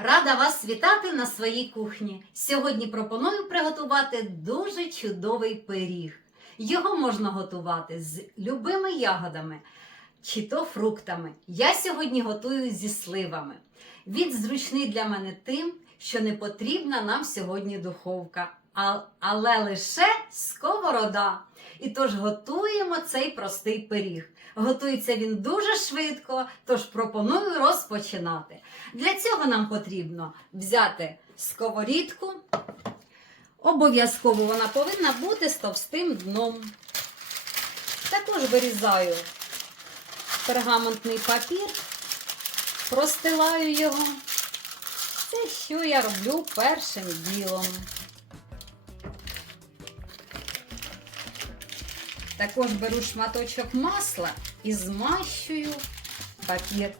Рада вас вітати на своїй кухні. Сьогодні пропоную приготувати дуже чудовий пиріг. Його можна готувати з любими ягодами чи то фруктами. Я сьогодні готую зі сливами. Він зручний для мене тим, що не потрібна нам сьогодні духовка, але лише сковорода. І тож готуємо цей простий пиріг. Готується він дуже швидко, тож пропоную розпочинати. Для цього нам потрібно взяти сковорідку. Обов'язково вона повинна бути з товстим дном. Також вирізаю пергаментний папір, простилаю його. Це що я роблю першим ділом. Також беру шматочок масла і змащую папір.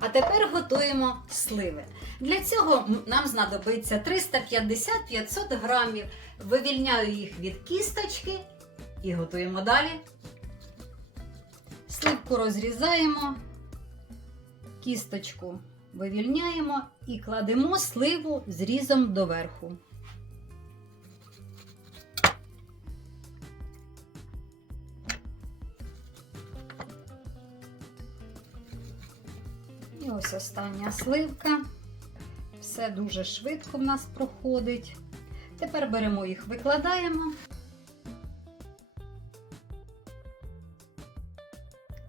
А тепер готуємо сливи. Для цього нам знадобиться 350-500 грамів. Вивільняю їх від кісточки і готуємо далі. Сливку розрізаємо, кісточку вивільняємо і кладемо сливу зрізом доверху. Ось остання сливка. Все дуже швидко в нас проходить. Тепер беремо їх, викладаємо.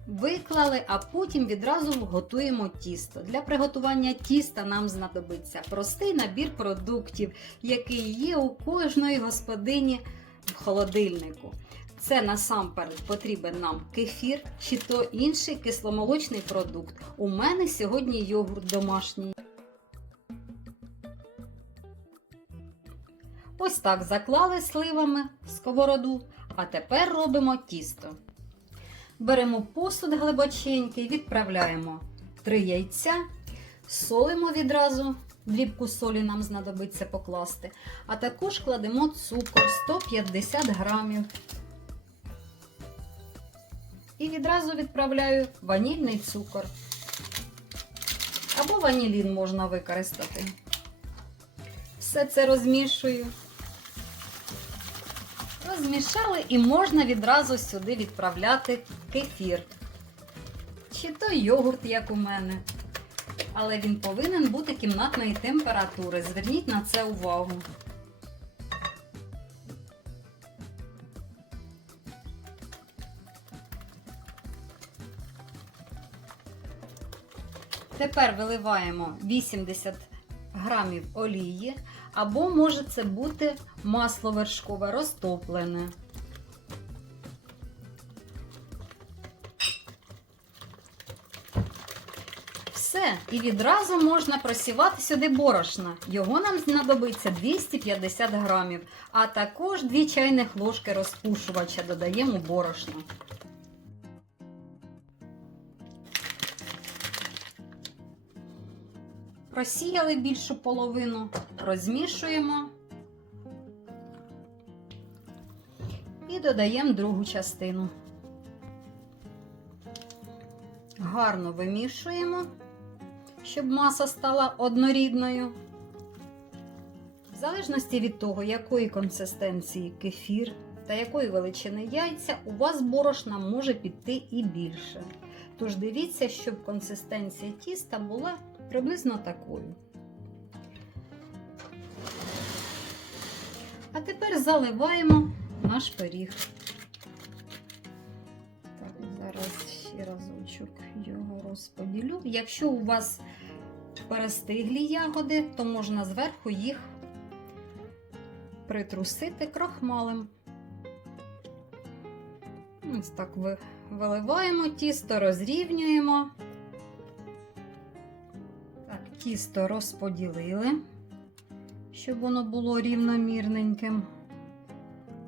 Виклали, а потім відразу готуємо тісто. Для приготування тіста нам знадобиться простий набір продуктів, який є у кожної господині в холодильнику. Це насамперед потрібен нам кефір чи то інший кисломолочний продукт. У мене сьогодні йогурт домашній. Ось так заклали сливами сковороду, а тепер робимо тісто. Беремо посуд глибоченький, відправляємо 3 яйця, солимо відразу, дрібку солі нам знадобиться покласти, а також кладемо цукор 150 грамів. І відразу відправляю ванільний цукор. Або ванілін можна використати. Все це розмішую. Розмішали і можна відразу сюди відправляти кефір. Чи то йогурт, як у мене. Але він повинен бути кімнатної температури. Зверніть на це увагу. Тепер виливаємо 80 грамів олії, або може це бути масло вершкове розтоплене. Все, і відразу можна просівати сюди борошна. Його нам знадобиться 250 грамів, а також 2 чайних ложки розпушувача додаємо борошна. Просіяли більшу половину, розмішуємо і додаємо другу частину. Гарно вимішуємо, щоб маса стала однорідною. В залежності від того, якої консистенції кефір та якої величини яйця, у вас борошна може піти і більше. Тож дивіться, щоб консистенція тіста була приблизно такою. А тепер заливаємо наш пиріг. Так, зараз ще разочок його розподілю. Якщо у вас перестиглі ягоди, то можна зверху їх притрусити крахмалем. Ось так виливаємо тісто, розрівнюємо. Тісто розподілили, щоб воно було рівномірненьким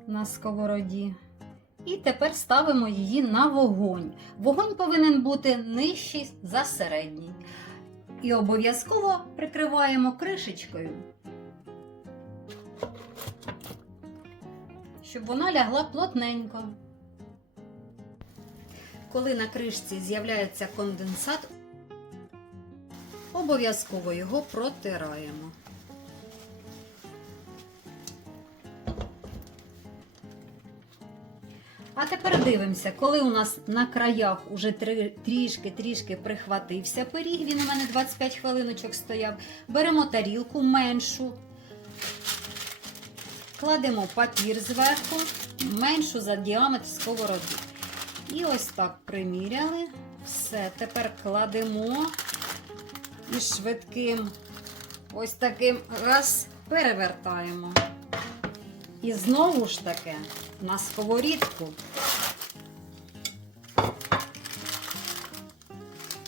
на сковороді. І тепер ставимо її на вогонь. Вогонь повинен бути нижчий за середній. І обов'язково прикриваємо кришечкою, щоб вона лягла плотненько. коли на кришці з'являється конденсат, обов'язково його протираємо. А тепер дивимося, коли у нас на краях уже трішки-трішки прихватився пиріг, він у мене 25 хвилиночок стояв. Беремо тарілку меншу, кладемо папір зверху, меншу за діаметр сковороди. І ось так приміряли. Все, тепер кладемо і швидким ось таким раз перевертаємо. І знову ж таки на сковорідку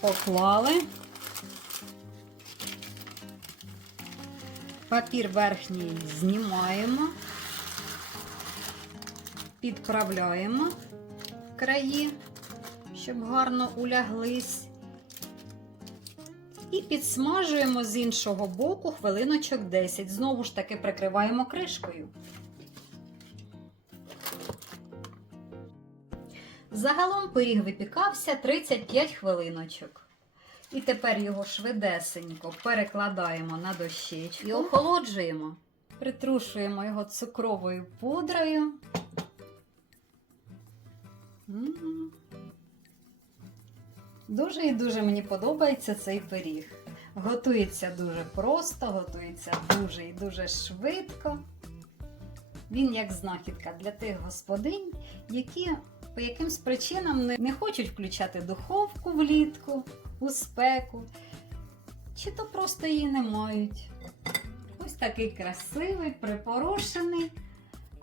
поклали. Папір верхній знімаємо, підправляємо краї, щоб гарно уляглись. І підсмажуємо з іншого боку хвилиночок 10. Знову ж таки прикриваємо кришкою. Загалом пиріг випікався 35 хвилиночок. І тепер його швидесенько перекладаємо на дощечку і охолоджуємо. Притрушуємо його цукровою пудрою. М. Дуже і дуже мені подобається цей пиріг. Готується дуже просто, готується дуже і дуже швидко. Він як знахідка для тих господинь, які по якимсь причинам не, хочуть включати духовку влітку, у спеку, чи то просто її не мають. Ось такий красивий, припорошений.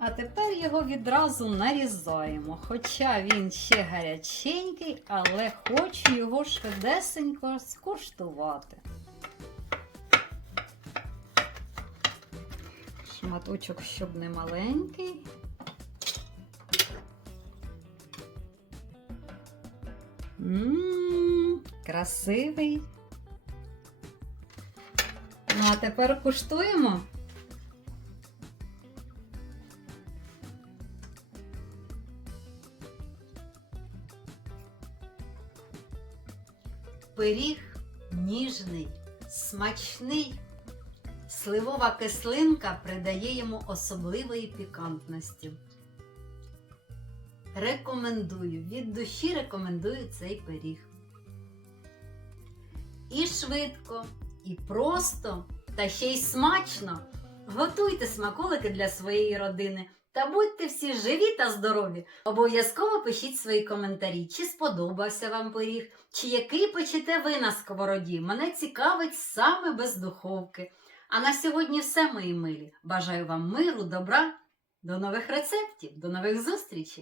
А тепер його відразу нарізаємо. Хоча він ще гаряченький, але хочу його швидесенько скуштувати. Шматочок, щоб не маленький. Ммм, красивий. Ну, а тепер куштуємо. Пиріг ніжний, смачний. Сливова кислинка придає йому особливої пікантності. Рекомендую, від душі рекомендую цей пиріг. І швидко, і просто, та ще й смачно. Готуйте смаколики для своєї родини та будьте всі живі та здорові. Обов'язково пишіть свої коментарі, чи сподобався вам пиріг, чи який печете ви на сковороді. Мене цікавить саме без духовки. А на сьогодні все, мої милі. Бажаю вам миру, добра, до нових рецептів, до нових зустрічей!